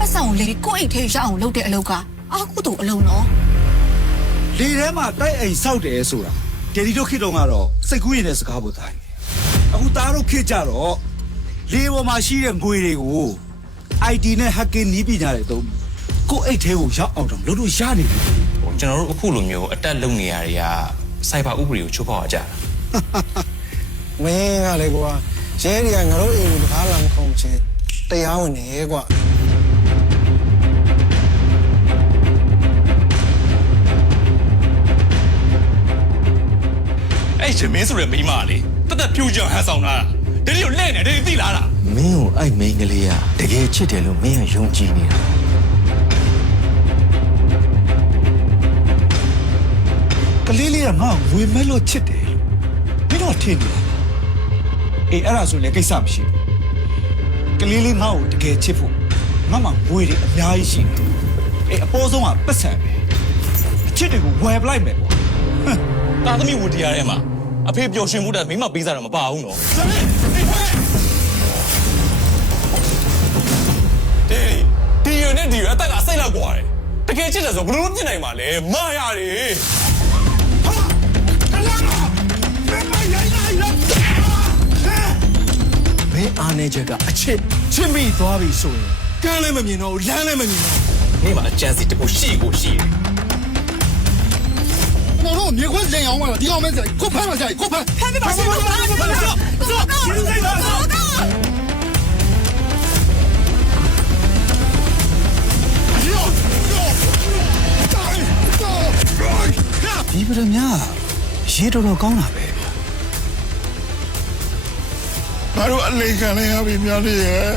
ပတ်စံကိုလေကိုယ့်အိတ်ထဲရအောင်လုပ်တဲ့အလုပ်ကအာကုတူအလုံးနော် လေထဲမှာတိုက်အိမ်ဆောက်တယ်ဆိုတာဒေဒီတို့ခေတ်တော့ကတော့စိတ်ကူးရင်တဲ့စကားပေါ်သားတယ်အခုသားတို့ခေတ်ကြတော့လေပေါ်မှာရှိတဲ့ငွေတွေကို ID နဲ့ hacking နည်းပညာတွေသုံးကိုယ့်အိတ်ထဲကိုရောက်အောင်တော့လုပ်လို့ရနေပြီ ကျွန်တော်တို့အခုလိုမျိုးအတက်လုံနေရတွေကစိုက်ဘာဥပဒေကိုချိုးဖောက်ကြတာ မင်းကလေကွာရဲတွေကငါတို့အိမ်ကိုဘာလာမခုံချင်တရားဝင်နေကွာ အဲ့ချင်မင်းဆိုတဲ့မိန်းမလေးတက်တက်ဖြူချောင်ဟန်ဆောင်လာတာဒီလိုလဲနေတယ်သိလားလား မင်းကိုအဲ့မိန်းကလေးကတကယ်ချစ်တယ်လို့မင်းကယုံကြည်နေတာ ကလေးလေးကငါ့ကိုဝေမဲ့လို့ချစ်တယ်မင်းတော့ထင်နေလားအေးအဲ့ဒါဆိုလည်းကိစ္စမရှိဘူးကလေးလေးငါ့ကိုတကယ်ချစ်ဖို့ငါမှဝေတွေအများကြီးရှိတယ်အေးအပေါ်ဆုံးကပတ်စံပဲအချစ်တွေကိုဝယ်ပလိုက်မယ်ကွာ တာသမီဝူတရားထဲမှာအဖေပျော်ရွှင်မှုတဲ့မိန်းမပေးစားတာမပါဘူးနော်ဒီရနဲ့ဒီရအတက်ကစိတ်လောက်ကွာတယ်တကယ်ချစ်တယ်ဆိုဘယ်လိုလုပ်ပြနိုင်မှာလဲမာရတယ် မင်းအားနေချက်ကအချစ်ချစ်မိသွားပြီဆိုရင်ကန်းလည်းမမြင်တော့ဘူးလမ်းလည်းမမြင်တော့ မိမအကျန်းစီတခုရှိကိုရှိတယ် 我说别管怎样嘛，你搞没事，给我拍了下，给我拍。ဖမ်းပြပါရှင်走走 ဒီပရမများရေတော်တော်ကောင်းတာပဲ ငါတို့အလိခံနေရပြီများလေးရဲ့